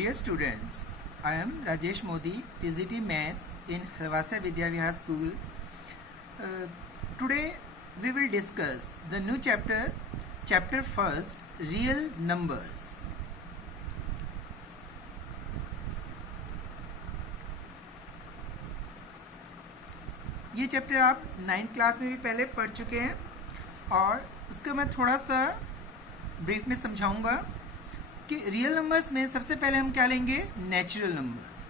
Dear students, I am Rajesh Modi, TGT Maths in Halwasa Vidya Vihar School. Today we will discuss the new chapter, chapter first, real numbers. ये chapter आप 9th class में भी पहले पढ़ चुके हैं और उसका मैं थोड़ा सा ब्रीफ में समझाऊंगा कि रियल नंबर्स में सबसे पहले हम क्या लेंगे, natural numbers.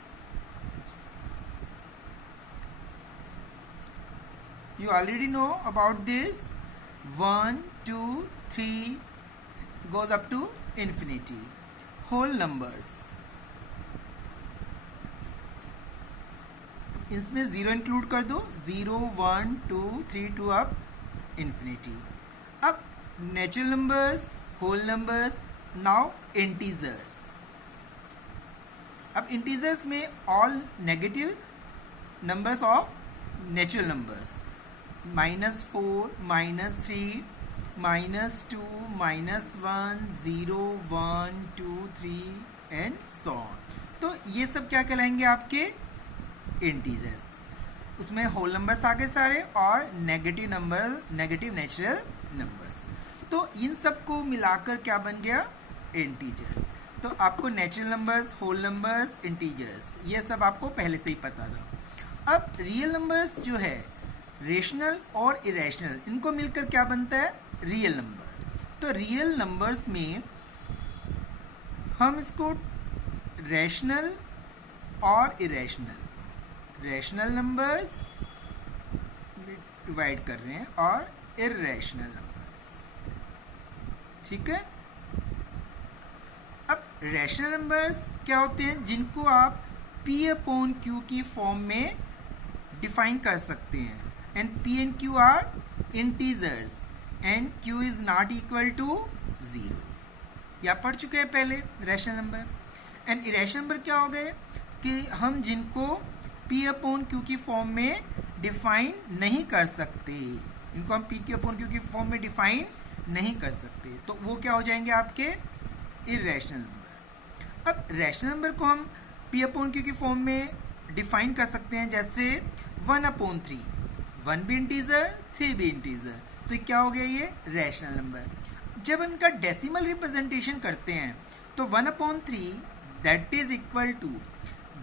You already know about this. 1, 2, 3 goes up to infinity. Whole numbers, इसमें 0 इंक्लूड कर दो. 0, 1, 2, 3 टू अप इन्फिनिटी. अब natural numbers, whole numbers, now integers. अब इंटीजर्स में all negative numbers of natural numbers. -4, -3, -2, -1, 0, 1, 2, 3 and so on. तो ये सब क्या कहलाएंगे आपके इंटीजर्स. उसमें होल नंबर्स आ गए सारे और negative number, negative natural numbers. तो इन सब को मिलाकर क्या बन गया, इंटीजर्स. तो आपको natural numbers, whole numbers, integers ये सब आपको पहले से ही पता था. अब रियल नंबर्स जो है, रेशनल और इरेशनल, इनको मिलकर क्या बनता है, रियल नंबर. तो रियल नंबर्स में हम इसको रेशनल और इरेशनल, रेशनल नंबर्स डिवाइड कर रहे हैं और इरेशनल नंबर्स. ठीक है. अब रेशनल नंबर्स क्या होते हैं, जिनको आप P/Q की फॉर्म में डिफाइन कर सकते हैं. And P and Q are integers and Q is not equal to 0. या पढ़ चुके हैं पहले rational number. And irrational number क्या हो गए कि हम जिनको P/Q की फॉर्म में डिफाइन नहीं कर सकते, इनको हम P/Q की फॉर्म में डिफाइन नहीं कर सकते, तो वो क्या हो जाएंगे आपके इरेशनल नंबर. अब रेशनल नंबर को हम P/Q की फॉर्म में डिफाइन कर सकते हैं, जैसे 1/3. 1 भी इंटीजर, 3 भी इंटीजर, तो क्या हो गया ये रेशनल नंबर. जब इनका डेसिमल रिप्रेजेंटेशन करते हैं तो 1/3 दैट इज इक्वल टू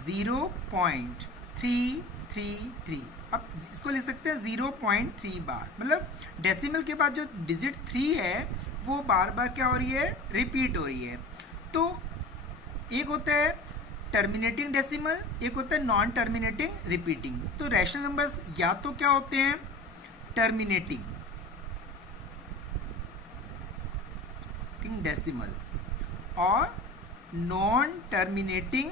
0.333. अब इसको लिख सकते हैं 0.3 बार. मतलब डेसिमल के बाद जो डिजिट 3 है वो बार बार क्या हो रही है, रिपीट हो रही है. तो एक होता है टर्मिनेटिंग डेसिमल, एक होता है नॉन टर्मिनेटिंग रिपीटिंग. तो रैशनल नंबर्स या तो क्या होते हैं, टर्मिनेटिंग डेसिमल और नॉन टर्मिनेटिंग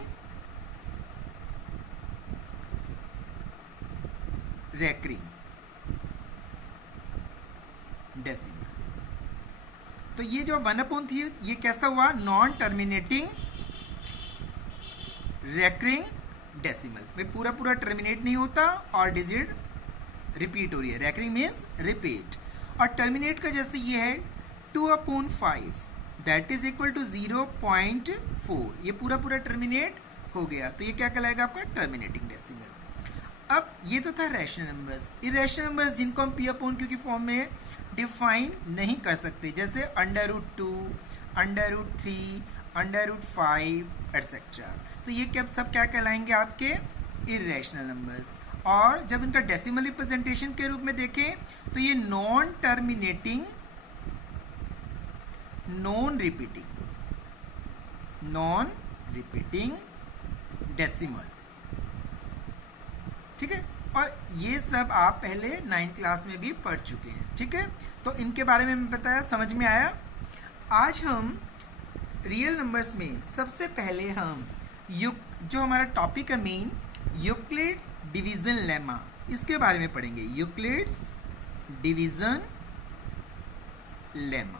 रेकरिंग डेसिमल. तो ये जो 1/3 ये कैसा हुआ, नॉन टर्मिनेटिंग रेकरिंग डेसिमल. में पूरा पूरा टर्मिनेट नहीं होता और डिजिट रिपीट हो रही है. Recurring means repeat. और टर्मिनेट का जैसे ये है 2/5 दैट इज इक्वल टू 0.4. ये पूरा पूरा टर्मिनेट हो गया, तो ये क्या कहलाएगा आपका टर्मिनेटिंग डेसिमल. अब ये तो था रैशनल नंबर्स. इरेशनल नंबर्स जिनको हम P/Q की फॉर्म में डिफाइन नहीं कर सकते, जैसे √2, √3, √5 एटसेट्रा. तो ये क्या सब क्या कहलाएंगे आपके इरेशनल नंबर्स. और जब इनका डेसिमल रिप्रेजेंटेशन के रूप में देखें तो ये non terminating, non repeating decimal. ठीक है. और ये सब आप पहले 9th क्लास में भी पढ़ चुके हैं. ठीक है. तो इनके बारे में बताया, समझ में आया. आज हम रियल नंबर्स में सबसे पहले हम जो हमारा टॉपिक है मेन, यूक्लिड्स डिवीजन लेमा, इसके बारे में पढ़ेंगे. Euclid's division lemma.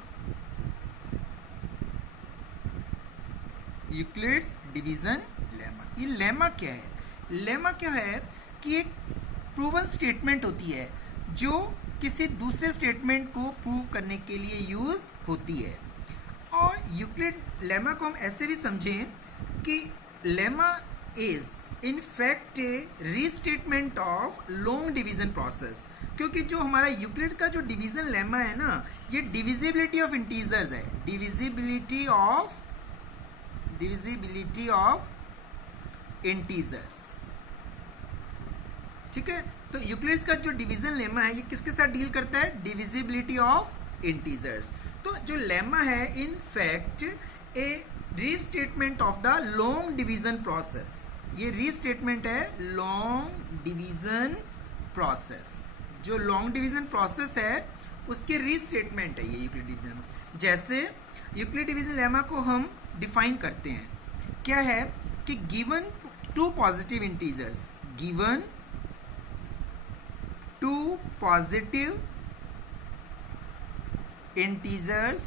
Euclid's division lemma. ये लेमा क्या है, लेमा क्या है कि एक प्रूवन स्टेटमेंट होती है जो किसी दूसरे स्टेटमेंट को प्रूव करने के लिए यूज होती है. और यूक्लिड लेमा को हम ऐसे भी समझें कि lemma is in fact a restatement of long division process, क्योंकि जो हमारा यूक्लिड का जो डिवीजन लेमा है ना, ये डिविजिबिलिटी ऑफ इंटीजर्स है, डिविजिबिलिटी ऑफ इंटीजर्स। ठीक है, तो यूक्लिड्स का जो डिवीजन लेमा है ये किसके साथ डील करता है? Divisibility of integers. तो जो लेमा है in fact a restatement of the long division process, ये रीस्टेटमेंट है लॉन्ग डिवीजन प्रोसेस। जो लॉन्ग डिवीजन प्रोसेस है उसके रीस्टेटमेंट है ये यूक्लिड डिवीजन लेमा। जैसे यूक्लिड डिवीजन लेमा को हम डिफाइन करते हैं, क्या है कि given two positive integers, given two positive integers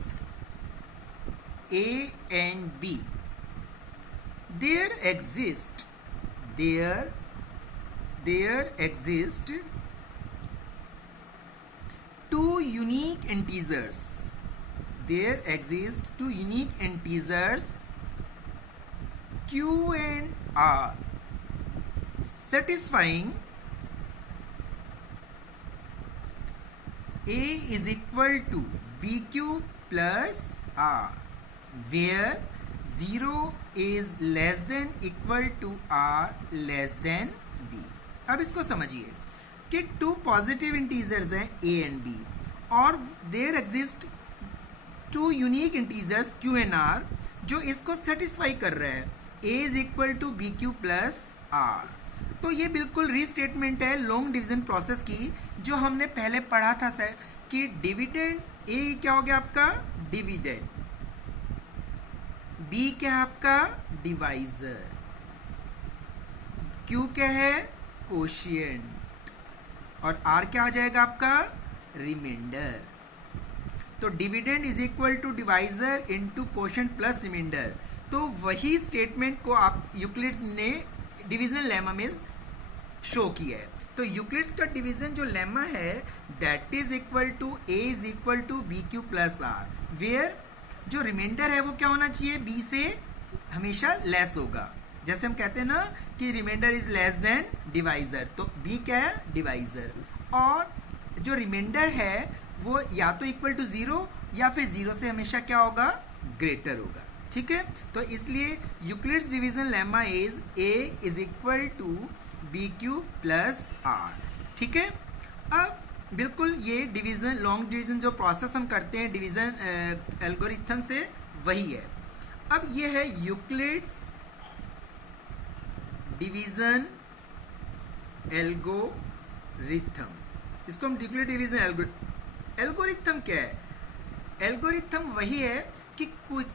a and b, there exist two unique integers, q and r satisfying a is equal to bq plus r, where 0 is less than equal to r less than b। अब इसको समझिए कि two positive integers हैं a and b, और there exist two unique integers q and r जो इसको satisfy कर रहे हैं, a is equal to B Q plus r। तो ये बिल्कुल रीस्टेटमेंट है लॉन्ग डिवीजन प्रोसेस की, जो हमने पहले पढ़ा था सर कि डिविडेंड ए क्या हो गया आपका? डिविडेंड। बी क्या है आपका? डिवाइजर। क्यू क्या है? कोशिएंट। और आर क्या आ जाएगा आपका? रिमाइंडर। तो dividend is equal to divisor into quotient plus remainder. तो वही स्टेटमेंट को आप यूक्लिड्स ने डिवीजन लेमा में शो किया है। तो यूक्लिड्स का डिवीजन जो लेमा है that is equal to a is equal to B Q plus r, where जो रिमाइंडर है वो क्या होना चाहिए? बी से हमेशा लेस होगा। जैसे हम कहते हैं ना कि remainder is less than divisor, तो बी क्या है? डिवाइजर। और जो रिमाइंडर है वो या तो इक्वल टू 0 या फिर 0 से हमेशा क्या होगा? ग्रेटर होगा। ठीक है, तो इसलिए Euclid's division lemma is a is equal to B Q plus r. ठीक है, अब बिल्कुल ये डिवीजन लॉन्ग डिवीजन जो प्रोसेस हम करते हैं डिवीजन एल्गोरिथम से वही है। अब ये है यूक्लिड्स डिवीजन एल्गोरिथम, इसको हम यूक्लिड डिवीजन एल्गोरिथम क्या है? एल्गोरिथम वही है कि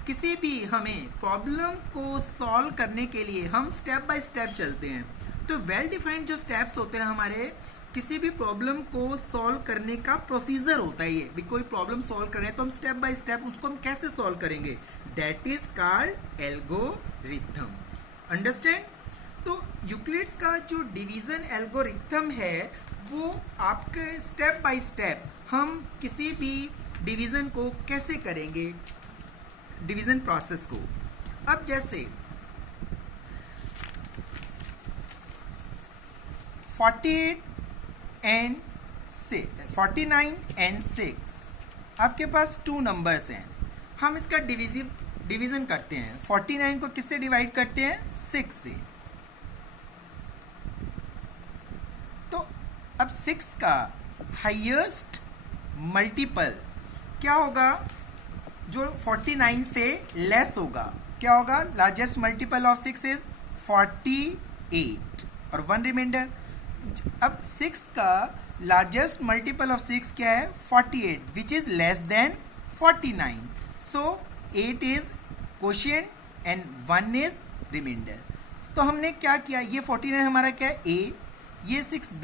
किसी भी हमें प्रॉब्लम को सॉल्व करने के लिए हम स्टेप बाय स्टेप चलते हैं। तो वेल डिफाइंड जो स्टेप्स होते हैं हमारे किसी भी प्रॉब्लम को सॉल्व करने का प्रोसीजर होता है। ये भी कोई प्रॉब्लम सॉल्व करें तो हम स्टेप बाय स्टेप उसको हम कैसे सॉल्व करेंगे, that is called algorithm. Understand? तो यूक्लिड्स का जो डिवीजन एल्गोरिथम है वो आपके स्टेप बाय स्टेप हम किसी भी डिवीजन को कैसे करेंगे, डिवीजन प्रोसेस को। अब जैसे 49 एंड 6 आपके पास 2 नंबर्स हैं, हम इसका डिवीजन करते हैं। 49 को किससे डिवाइड करते हैं? 6 से। तो अब 6 का हाईएस्ट मल्टीपल क्या होगा? जो 49 से लेस होगा क्या होगा? लार्जेस्ट मल्टीपल ऑफ 6 इज 48 और 1 रिमाइंडर। अब 6 का लार्जेस्ट मल्टीपल ऑफ 6 क्या है? 48, which is less than 49। So 8 is quotient and 1 is remainder. तो हमने क्या किया? ये 49 हमारा क्या है? A, ये 6B,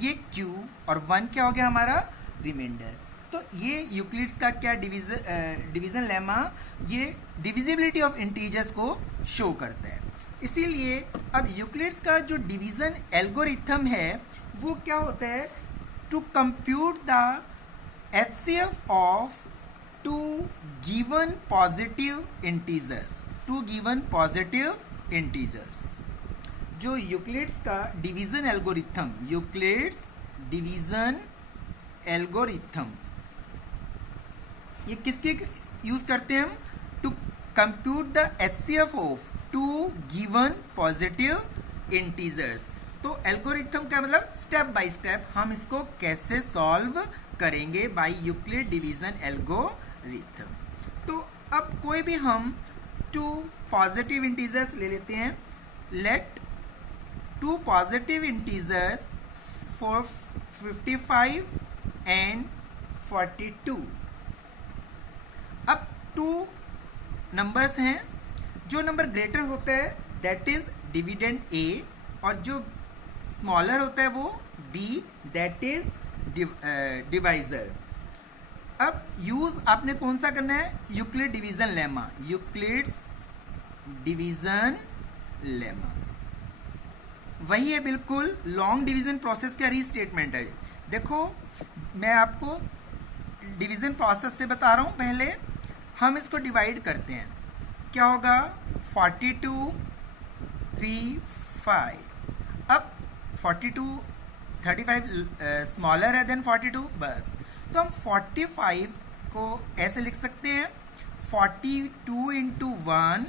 ये Q और 1 क्या हो गया हमारा? रिमाइंडर। तो ये यूक्लिड्स का क्या डिवीजन लेमा, ये डिविजिबिलिटी ऑफ इंटीजर्स को शो करता है। इसीलिए अब यूक्लिड्स का जो डिवीजन एल्गोरिथम है वो क्या होता है? To compute the HCF of two given positive integers. Two given positive integers. जो यूक्लिड्स का division algorithm, Euclid's division algorithm, ये किसके यूज करते हैं हम? To compute the HCF of two given positive integers. तो एल्गोरिथम का मतलब स्टेप बाय स्टेप हम इसको कैसे सॉल्व करेंगे बाय यूक्लिड डिवीजन एल्गोरिथम। तो अब कोई भी हम टू पॉजिटिव इंटीजर्स ले लेते हैं। Let two positive integers for 55 and 42। अब टू नंबर्स हैं, जो नंबर ग्रेटर होता है दैट इज डिविडेंड ए, और जो स्मॉलर होता है वो बी, दैट इज डिवाइजर। अब यूज आपने कौन सा करना है? Euclid division lemma, Euclid's division lemma वही है बिल्कुल। लॉन्ग डिवीजन प्रोसेस का रीस्टेटमेंट है। देखो मैं आपको डिवीजन प्रोसेस से बता रहा हूं। पहले हम इसको डिवाइड करते हैं, क्या होगा? 42 3 5। अब 35 स्मॉलर है देन 42, बस। तो हम 45 को ऐसे लिख सकते हैं 42 इंटू 1,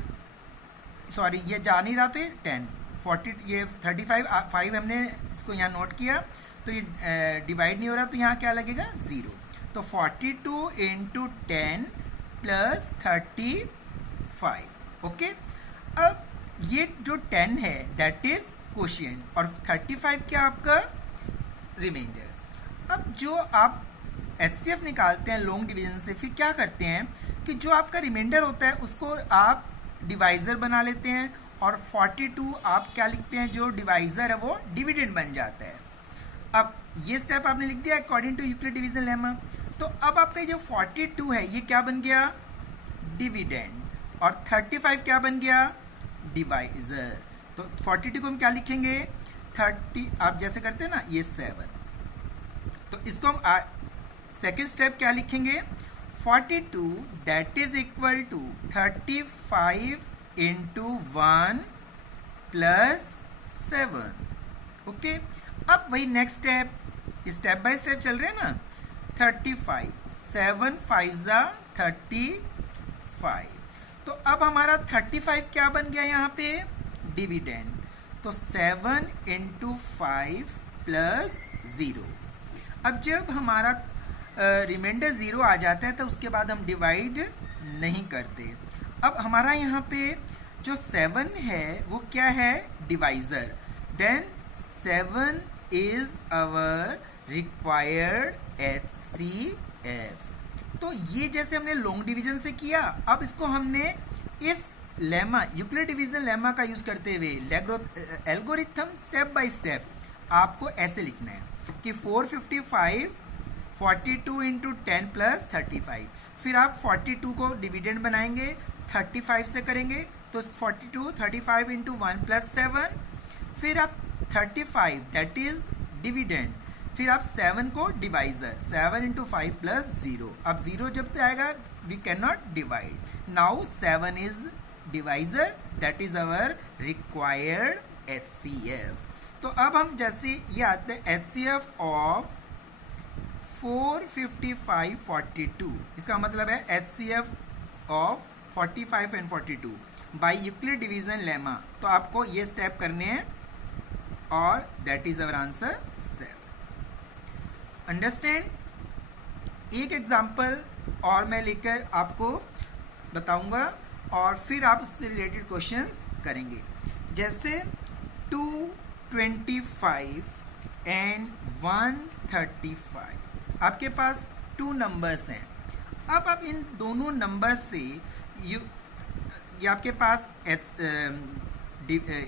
सॉरी ये जा नहीं रहा थे 10, 40, ये 35 5 हमने इसको यहाँ नोट किया, तो ये डिवाइड नहीं हो रहा, तो यहाँ क्या लगेगा? 0। तो 42 इंटू 10 प्लस 35, ओके। अब ये जो 10 है दैट इज क्वोशिएंट, और 35 क्या आपका? रिमाइंडर। अब जो आप एचसीएफ निकालते हैं लॉन्ग डिवीजन से, फिर क्या करते हैं कि जो आपका रिमाइंडर होता है उसको आप डिवाइजर बना लेते हैं, और 42 आप क्या लिखते हैं? जो डिवाइजर है वो डिविडेंड बन जाता है। अब ये स्टेप आपने लिख दिया according to Euclid division lemma. तो अब आपका जो 42 है ये क्या बन गया? डिविडेंड, और 35 क्या बन गया? डिवाइजर। तो 42 को हम क्या लिखेंगे? 30, आप जैसे करते हैं ना ये 7। तो इसको हम सेकेंड स्टेप क्या लिखेंगे? 42 that is equal to 35 into 1 plus 7, okay. अब वही नेक्स्ट स्टेप बाय स्टेप चल रहे हैं ना। 35 7 5 जा 35। तो अब हमारा 35 क्या बन गया यहाँ पे? डिविडेंड। तो 7 इंटू 5 प्लस 0। अब जब हमारा रिमाइंडर 0 आ जाता है तो उसके बाद हम डिवाइड नहीं करते। अब हमारा यहाँ पे जो 7 है वो क्या है? Divisor. Then 7 is our required HCF. तो ये जैसे हमने लॉन्ग डिवीजन से किया, अब इसको हमने इस लेमा, यूक्लिड डिवीजन लेमा का यूज करते हुए एल्गोरिथम स्टेप बाय स्टेप आपको ऐसे लिखना है कि 455 42 इंटू 10 प्लस 35। फिर आप 42 को डिविडेंड बनाएंगे, 35 से करेंगे, तो 42 35 इंटू 1 प्लस 7। फिर आप 35 दैट इज डिविडेंड, फिर आप 7 को डिवाइजर, 7 इंटू 5 प्लस 0। अब 0 जब आएगा we can not divide. Now 7 is divisor, that is our required HCF. तो अब हम जैसे ये आते हैं एचसीएफ ऑफ 455 42, इसका मतलब है HCF of 45 and 42 by Euclid division lemma. तो आपको ये स्टेप करने हैं और that is our answer 7। Understand? एक एग्जाम्पल और मैं लेकर आपको बताऊंगा और फिर आप इससे रिलेटेड क्वेश्चंस करेंगे। जैसे 225 एंड 135, आपके पास 2 नंबर्स हैं। अब आप इन दोनों नंबर से ये आपके पास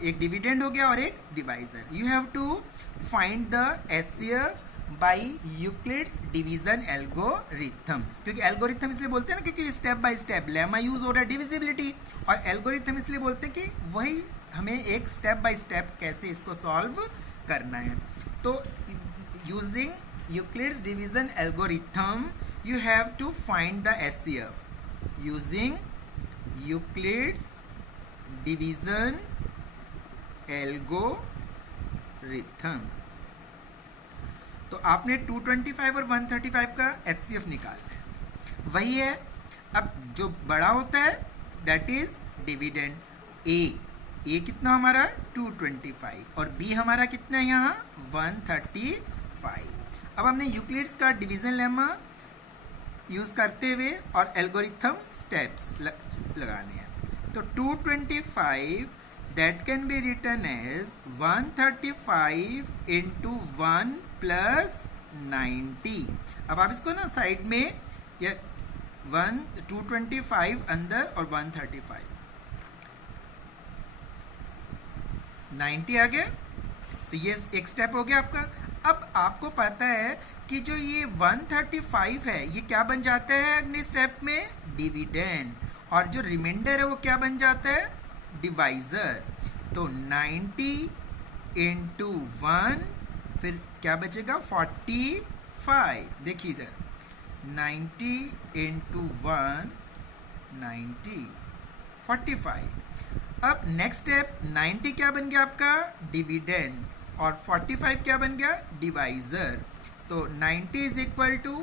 एक डिविडेंड हो गया और एक divisor. You have to find the HCF by Euclid's division algorithm. क्योंकि एल्गोरिथम इसलिए बोलते हैं ना क्योंकि step by step lemma use हो रहा है डिविजिबिलिटी, और एल्गोरिथम इसलिए बोलते हैं कि वही हमें एक स्टेप बाय स्टेप कैसे इसको सॉल्व करना है। तो using Euclid's division algorithm you have to find the HCF using Euclid's division algorithm. तो आपने 225 और 135 का HCF निकालना है, वही है। अब जो बड़ा होता है दैट इज डिविडेंड। ए कितना हमारा 225 और बी हमारा कितना है यहाँ 135। अब हमने यूक्लिड्स का डिवीजन लेमा यूज करते हुए और एल्गोरिथम स्टेप्स लगाने हैं। तो 225 that can be written as 135 into 1 plus 90। अब आप इसको ना साइड में या 225 अंदर और 135 90 आ गया। तो ये एक स्टेप हो गया आपका। अब आपको पता है कि जो ये 135 है ये क्या बन जाता है अगले स्टेप में डिविडेंड, और जो रिमाइंडर है वो क्या बन जाता है डिवाइजर। तो 90 इंटू 1 फिर क्या बचेगा 45। देखिए इधर 90 इंटू 1 90 45। अब नेक्स्ट स्टेप 90 क्या बन गया आपका डिविडेंड और 45 क्या बन गया डिवाइजर। तो 90 is equal to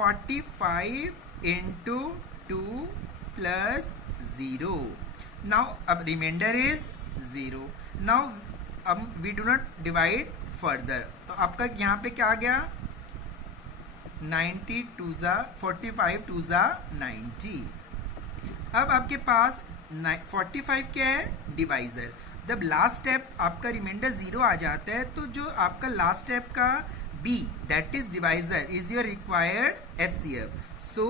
45 into 2 plus 0। Now अब रिमाइंडर इज 0। नाउ अब we do not divide further. तो आपका यहाँ पे क्या आ गया 90 2 जा 45 2 जा 90। अब आपके पास 45 क्या है डिवाइजर। जब लास्ट स्टेप आपका रिमाइंडर 0 आ जाता है तो जो आपका लास्ट स्टेप का B that is divisor is your required HCF। So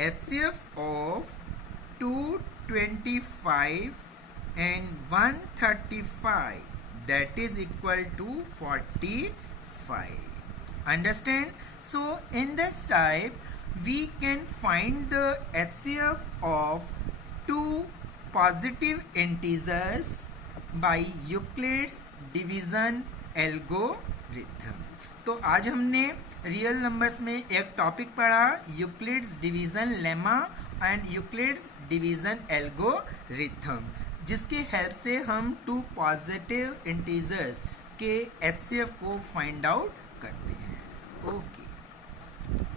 HCF of 225 and 135 that is equal to 45. Understand? So in this type we can find the HCF of two positive integers by Euclid's division algorithm. तो आज हमने real numbers में एक topic पढ़ा Euclid's division lemma and Euclid's division algorithm, जिसकी help से हम to positive integers के HCF को फाइंड आउट करते हैं। ओके।